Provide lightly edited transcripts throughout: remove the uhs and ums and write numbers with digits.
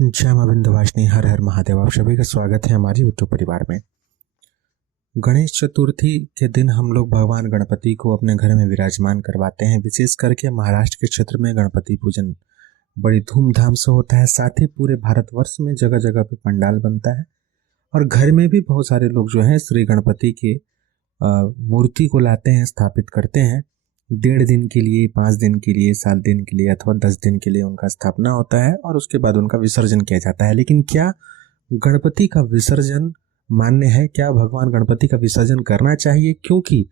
जय मां विंध्यवासिनी, हर हर महादेव। आप सभी का स्वागत है हमारी यूट्यूब परिवार में। गणेश चतुर्थी के दिन हम लोग भगवान गणपति को अपने घर में विराजमान करवाते हैं। विशेष करके महाराष्ट्र के क्षेत्र में गणपति पूजन बड़ी धूमधाम से होता है। साथ ही पूरे भारतवर्ष में जगह जगह पे पंडाल बनता है और घर में भी बहुत सारे लोग जो हैं श्री गणपति के मूर्ति को लाते हैं, स्थापित करते हैं। 1.5 दिन के लिए, 5 दिन के लिए, 7 दिन के लिए अथवा 10 दिन के लिए उनका स्थापना होता है और उसके बाद उनका विसर्जन किया जाता है। लेकिन क्या गणपति का विसर्जन मान्य है? क्या भगवान गणपति का विसर्जन करना चाहिए? क्योंकि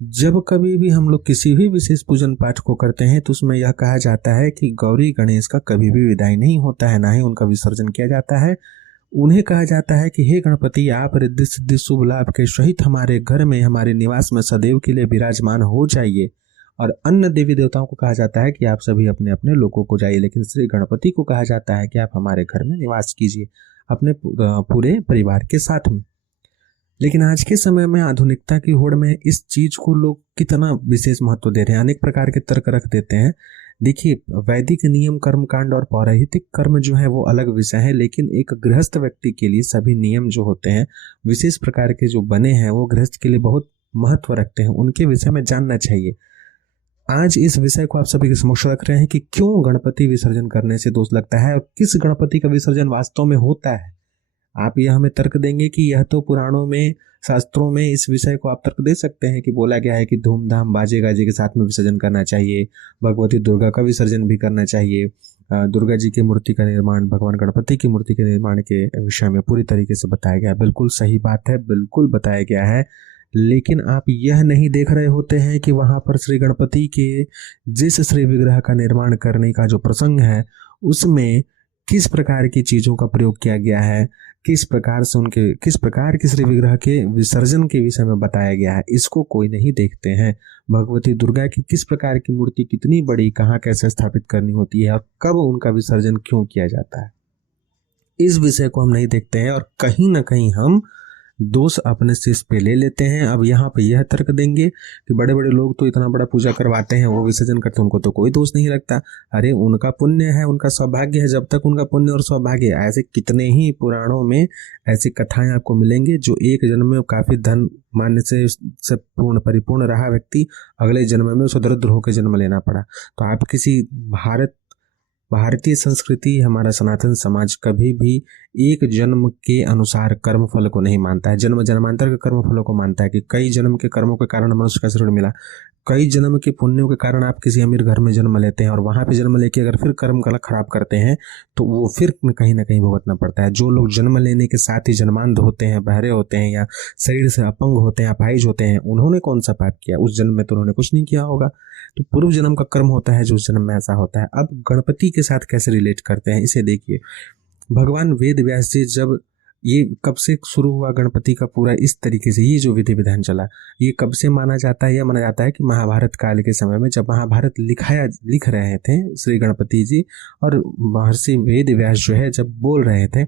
जब कभी भी हम लोग किसी भी विशेष पूजन पाठ को करते हैं तो उसमें यह कहा जाता है कि गौरी गणेश का कभी भी विदाई नहीं होता है, ना ही उनका विसर्जन किया जाता है। उन्हें कहा जाता है कि हे गणपति, आप रिद्धि सिद्धि शुभ लाभ के सहित हमारे घर में, हमारे निवास में सदैव के लिए विराजमान हो जाइए। और अन्य देवी देवताओं को कहा जाता है कि आप सभी अपने अपने लोकों को जाइए, लेकिन श्री गणपति को कहा जाता है कि आप हमारे घर में निवास कीजिए अपने पूरे परिवार के साथ में। लेकिन आज के समय में आधुनिकता की होड़ में इस चीज को लोग कितना विशेष महत्व दे रहे हैं, अनेक प्रकार के तर्क रख देते हैं। देखिए, वैदिक नियम, कर्मकांड और पौराहितिक कर्म जो है वो अलग विषय है, लेकिन एक गृहस्थ व्यक्ति के लिए सभी नियम जो होते हैं विशेष प्रकार के जो बने हैं वो गृहस्थ के लिए बहुत महत्व रखते हैं। उनके विषय में जानना चाहिए। आज इस विषय को आप सभी के समक्ष रख रहे हैं कि क्यों गणपति विसर्जन करने से दोष लगता है और किस गणपति का विसर्जन वास्तव में होता है। आप यह हमें तर्क देंगे कि यह तो पुराणों में, शास्त्रों में इस विषय को आप तर्क दे सकते हैं कि बोला गया है कि धूमधाम बाजे गाजे के साथ में विसर्जन करना चाहिए, भगवती दुर्गा का विसर्जन भी करना चाहिए। दुर्गा जी की मूर्ति का निर्माण, भगवान गणपति की मूर्ति के निर्माण के विषय में पूरी तरीके से बताया गया है। बिल्कुल सही बात है, बिल्कुल बताया गया है। लेकिन आप यह नहीं देख रहे होते हैं कि वहां पर श्री गणपति के जिस श्री विग्रह का निर्माण करने का जो प्रसंग है उसमें किस प्रकार की चीजों का प्रयोग किया गया है, किस प्रकार के श्री विग्रह के विसर्जन के विषय में बताया गया है, इसको कोई नहीं देखते हैं। भगवती दुर्गा की किस प्रकार की मूर्ति कितनी बड़ी, कहाँ कैसे स्थापित करनी होती है और कब उनका विसर्जन क्यों किया जाता है, इस विषय को हम नहीं देखते हैं और कहीं ना कहीं हम दोष अपने शीश पे ले लेते हैं। अब यहाँ पे यह तर्क देंगे कि बड़े बड़े लोग तो इतना बड़ा पूजा करवाते हैं, वो विसर्जन करते हैं, उनको तो कोई दोष नहीं लगता। अरे उनका पुण्य है, उनका सौभाग्य है। जब तक उनका पुण्य और सौभाग्य है, ऐसे कितने ही पुराणों में ऐसी कथाएं आपको मिलेंगे जो एक जन्म में काफी धन मान्य से पूर्ण परिपूर्ण रहा व्यक्ति, अगले जन्म में उसे दरिद्र होकर जन्म लेना पड़ा। तो आप किसी भारतीय संस्कृति, हमारा सनातन समाज कभी भी एक जन्म के अनुसार कर्म फल को नहीं मानता है, जन्म जन्मांतर के कर्म फलों को मानता है कि कई जन्म के कर्मों के कारण मनुष्य का शरीर मिला, कई जन्म के पुण्यों के कारण आप किसी अमीर घर में जन्म लेते हैं और वहां पे जन्म लेके अगर फिर कर्म गला खराब करते हैं तो वो फिर कहीं ना कहीं भुगतना पड़ता है। जो लोग जन्म लेने के साथ ही जन्मांध होते हैं, बहरे होते हैं या शरीर से अपंग होते हैं, अपाहिज होते हैं, उन्होंने कौन सा पाप किया? उस जन्म में तो उन्होंने कुछ नहीं किया होगा। तो पूर्व जन्म का कर्म होता है जो उस जन्म में ऐसा होता है। अब गणपति के साथ कैसे रिलेट करते हैं इसे देखिए। भगवान वेद व्यास जी, जब ये कब से शुरू हुआ गणपति का पूरा इस तरीके से ये जो विधि विधान चला, ये कब से माना जाता है? यह माना जाता है कि महाभारत काल के समय में जब महाभारत लिख रहे थे श्री गणपति जी और महर्षि वेद व्यास जो है जब बोल रहे थे,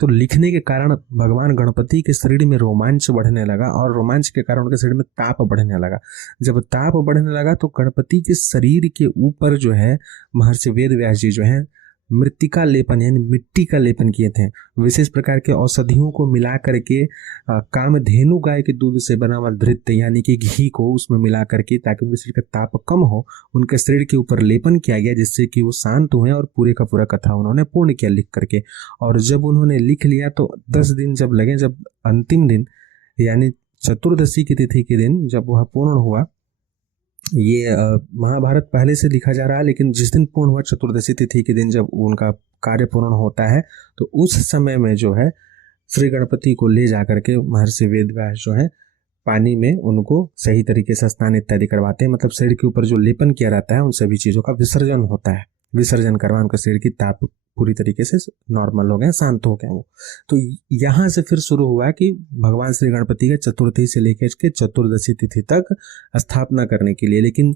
तो लिखने के कारण भगवान गणपति के शरीर में रोमांच बढ़ने लगा और रोमांच के कारण उनके शरीर में ताप बढ़ने लगा। जब ताप बढ़ने लगा तो गणपति के शरीर के ऊपर जो है महर्षि वेद व्यास जी जो है मृत्तिका लेपन यानी मिट्टी का लेपन किए थे। विशेष प्रकार के औषधियों को मिला करके कामधेनु गाय के दूध से बना हुआ धृत यानी कि घी को उसमें मिला करके, ताकि उनके शरीर का ताप कम हो, उनके शरीर के ऊपर लेपन किया गया जिससे कि वो शांत हुए और पूरे का पूरा कथा उन्होंने पूर्ण किया लिख करके। और जब उन्होंने लिख लिया तो 10 दिन जब लगे, जब अंतिम दिन यानी चतुर्दशी की तिथि के दिन जब वह पूर्ण हुआ, ये महाभारत पहले से लिखा जा रहा है लेकिन जिस दिन पूर्ण हुआ चतुर्दशी तिथि के दिन जब उनका कार्य पूर्ण होता है तो उस समय में जो है श्री गणपति को ले जाकर के महर्षि वेद व्यास जो है पानी में उनको सही तरीके से स्नान इत्यादि करवाते हैं। मतलब शरीर के ऊपर जो लेपन किया रहता है उन सभी चीजों का विसर्जन होता है। विसर्जन करवा उनका शरीर की ताप पूरी तरीके से नॉर्मल हो गए, शांत हो गए वो। तो यहाँ से फिर शुरू हुआ कि भगवान श्री गणपति के चतुर्थी से लेकर के चतुर्दशी तिथि तक स्थापना करने के लिए। लेकिन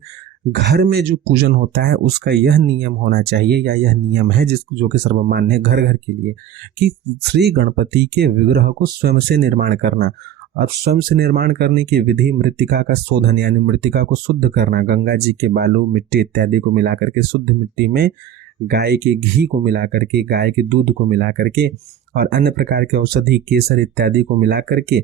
घर में जो पूजन होता है उसका यह नियम होना चाहिए, या यह नियम है जो कि सर्वमान्य है घर घर के लिए, कि श्री गणपति के विग्रह को स्वयं से निर्माण करना। और स्वयं से निर्माण करने की विधि मृत्तिका का शोधन यानी मृत्तिका को शुद्ध करना, गंगा जी के बालू, मिट्टी इत्यादि को मिलाकर के शुद्ध मिट्टी में गाय के घी को मिला करके, गाय के दूध को मिला करके और अन्य प्रकार के औषधि, केसर इत्यादि को मिला करके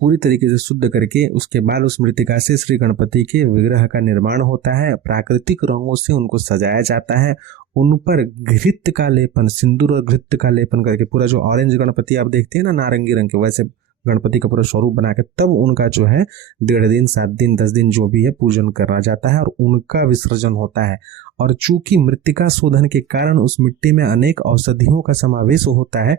पूरी तरीके से शुद्ध करके उसके बाद उस मृतिका से श्री गणपति के विग्रह का निर्माण होता है। प्राकृतिक रंगों से उनको सजाया जाता है, उन पर घृत का लेपन, सिंदूर और घृत का लेपन करके, पूरा जो ऑरेंज गणपति आप देखते हैं ना नारंगी रंग के, वैसे गणपति का पूरा स्वरूप बना के तब उनका जो है 1.5 दिन 7 दिन 10 दिन जो भी है पूजन करा जाता है और उनका विसर्जन होता है। और चूंकि मृतिका शोधन के कारण उस मिट्टी में अनेक औषधियों का समावेश होता है,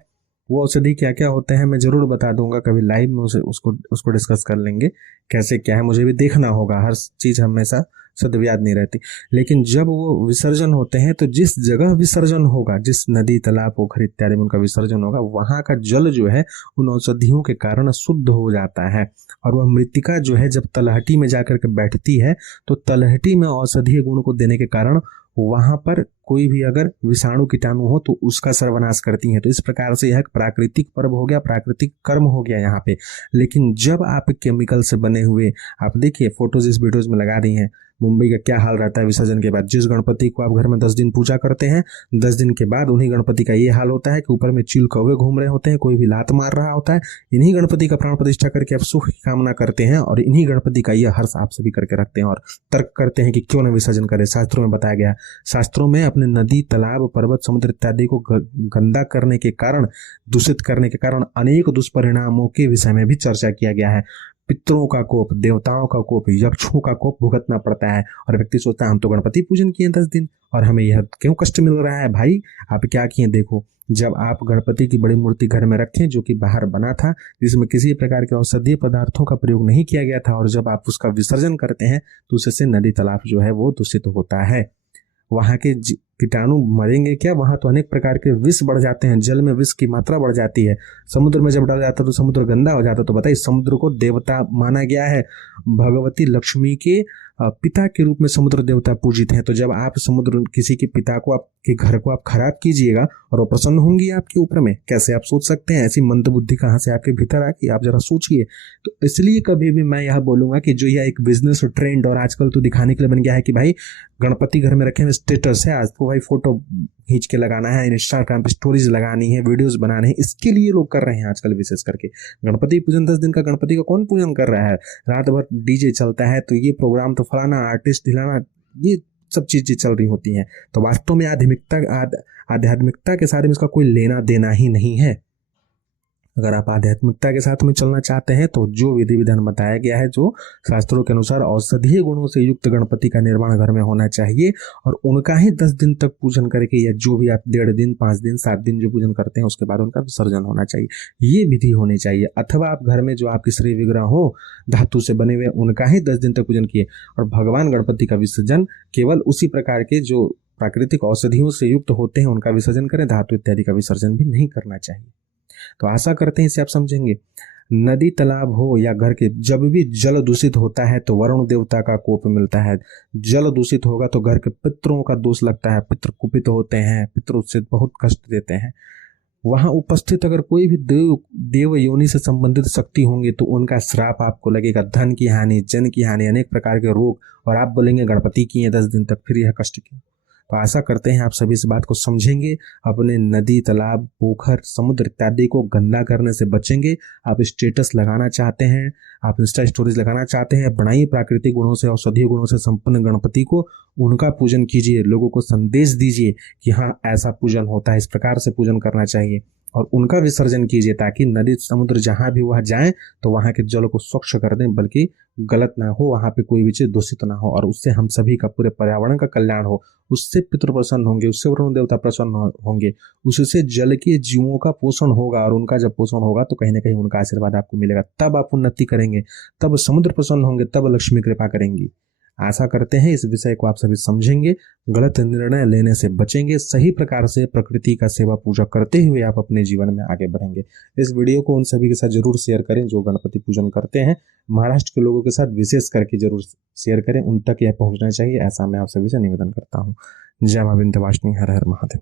वो औषधि क्या क्या होते हैं मैं जरूर बता दूंगा, कभी लाइव में उसको डिस्कस कर लेंगे कैसे क्या है, मुझे भी देखना होगा, हर चीज हमेशा सदैव याद नहीं रहती। लेकिन जब वो विसर्जन होते हैं तो जिस जगह विसर्जन होगा, जिस नदी तालाब पोखर इत्यादि में उनका विसर्जन होगा, वहां का जल जो है उन औषधियों के कारण शुद्ध हो जाता है। और वह मृतिका जो है जब तलहटी में जाकर के बैठती है तो तलहटी में औषधीय गुण को देने के कारण वहां पर कोई भी अगर विषाणु कीटाणु हो तो उसका सर्वनाश करती हैं। तो इस प्रकार से यह एक प्राकृतिक पर्व हो गया, प्राकृतिक कर्म हो गया यहाँ पे। लेकिन जब आप केमिकल से बने हुए, आप देखिए फोटोज इस वीडियोज में लगा दी हैं, मुंबई का क्या हाल रहता है विसर्जन के बाद। जिस गणपति को आप घर में 10 दिन पूजा करते हैं, 10 दिन के बाद उन्हीं गणपति का ये हाल होता है कि ऊपर में चील कौवे घूम रहे होते हैं, कोई भी लात मार रहा होता है। इन्हीं गणपति का प्राण प्रतिष्ठा करके आप सुख की कामना करते हैं और इन्हीं गणपति का यह हर्ष आप सभी करके रखते हैं और तर्क करते हैं कि क्यों न विसर्जन करें। शास्त्रों में बताया गया, शास्त्रों में अपने नदी तालाब पर्वत समुद्र इत्यादि को गंदा करने के कारण, दूषित करने के कारण अनेक दुष्परिणामों के विषय में भी चर्चा किया गया है। पितरों का कोप, देवताओं का कोप, यक्षों का कोप भुगतना पड़ता है और व्यक्ति सोचता है हम तो गणपति पूजन किए 10 दिन और हमें यह क्यों कष्ट मिल रहा है। भाई आप क्या किए देखो, जब आप गणपति की बड़ी मूर्ति घर में रखें जो कि बाहर बना था, जिसमें किसी प्रकार के औषधीय पदार्थों का प्रयोग नहीं किया गया था, और जब आप उसका विसर्जन करते हैं तो उससे नदी तालाब जो है वो दूषित होता है। वहां के कीटाणु मरेंगे क्या, वहां तो अनेक प्रकार के विष बढ़ जाते हैं, जल में विष की मात्रा बढ़ जाती है। समुद्र में जब डाल जाता है तो समुद्र गंदा हो जाता है। तो बताइए, समुद्र को देवता माना गया है, भगवती लक्ष्मी के पिता के रूप में समुद्र देवता पूजित हैं। तो जब आप समुद्र किसी के पिता को, आपके घर को आप खराब कीजिएगा और वो प्रसन्न होंगी आपके ऊपर में, कैसे आप सोच सकते हैं? ऐसी मंद बुद्धि कहाँ से आपके भीतर आ गई, आप जरा सोचिए। तो इसलिए कभी भी मैं यह बोलूंगा कि जो यह एक बिजनेस ट्रेंड और आजकल तो दिखाने के लिए बन गया है कि भाई गणपति घर में रखे हुए स्टेटस है, आज तो भाई फोटो खींच के लगाना है, इंस्टाग्राम पे स्टोरीज लगानी है, वीडियोस बनाने हैं, इसके लिए लोग कर रहे हैं आजकल। विशेष करके गणपति पूजन 10 दिन का गणपति का कौन पूजन कर रहा है? रात भर डीजे चलता है, तो ये प्रोग्राम, तो फलाना आर्टिस्ट दिलाना, ये सब चीजें चल रही होती हैं। तो वास्तव में आध्यात्मिकता के साथ में इसका कोई लेना देना ही नहीं है। अगर आप आध्यात्मिकता के साथ में चलना चाहते हैं तो जो विधि विधान बताया गया है, जो शास्त्रों के अनुसार औषधीय गुणों से युक्त गणपति का निर्माण घर में होना चाहिए और उनका ही 10 दिन तक पूजन करके, या जो भी आप 1.5 दिन 5 दिन 7 दिन जो पूजन करते हैं उसके बाद उनका विसर्जन होना चाहिए, ये विधि होनी चाहिए। अथवा आप घर में जो आपके श्री विग्रह हो धातु से बने हुए, उनका ही 10 दिन तक पूजन किए और भगवान गणपति का विसर्जन केवल उसी प्रकार के जो प्राकृतिक औषधियों से युक्त होते हैं उनका विसर्जन करें, धातु इत्यादि का विसर्जन भी नहीं करना चाहिए। तो आशा करते हैं इसे आप समझेंगे। नदी तालाब हो या घर के, जब भी जल दूषित होता है तो वरुण देवता का कोप मिलता है। जल दूषित होगा तो घर के पितरों का दोष लगता है, पितृ कुपित होते हैं, पितृ उससे बहुत कष्ट देते हैं। वहां उपस्थित अगर कोई भी देव योनि से संबंधित शक्ति होंगे तो उनका श्राप आपको लगेगा, धन की हानि, जन की हानि, अनेक प्रकार के रोग, और आप बोलेंगे गणपति की है 10 दिन तक, फिर यह कष्ट क्यों? तो आशा करते हैं आप सभी इस बात को समझेंगे, अपने नदी तालाब पोखर समुद्र इत्यादि को गंदा करने से बचेंगे। आप स्टेटस लगाना चाहते हैं, आप इंस्टा स्टोरीज लगाना चाहते हैं, बनाइए प्राकृतिक गुणों से, औषधीय गुणों से संपन्न गणपति को, उनका पूजन कीजिए, लोगों को संदेश दीजिए कि हाँ ऐसा पूजन होता है, इस प्रकार से पूजन करना चाहिए, और उनका विसर्जन कीजिए ताकि नदी समुद्र जहाँ भी वह जाए तो वहाँ के जल को स्वच्छ कर दें, बल्कि गलत ना हो, वहाँ पे कोई भी चीज दूषित ना हो, और उससे हम सभी का, पूरे पर्यावरण का कल्याण हो। उससे पितृ प्रसन्न होंगे, उससे वरुण देवता प्रसन्न होंगे, उससे जल के जीवों का पोषण होगा, और उनका जब पोषण होगा तो कहीं ना कहीं उनका आशीर्वाद आपको मिलेगा, तब आप उन्नति करेंगे, तब समुद्र प्रसन्न होंगे, तब लक्ष्मी कृपा करेंगी। आशा करते हैं इस विषय को आप सभी समझेंगे, गलत निर्णय लेने से बचेंगे, सही प्रकार से प्रकृति का सेवा पूजा करते हुए आप अपने जीवन में आगे बढ़ेंगे। इस वीडियो को उन सभी के साथ जरूर शेयर करें जो गणपति पूजन करते हैं, महाराष्ट्र के लोगों के साथ विशेष करके जरूर शेयर करें, उन तक यह पहुंचना चाहिए, ऐसा मैं आप सभी से निवेदन करता हूँ। जय मां विंध्यवासिनी, हर हर महादेव।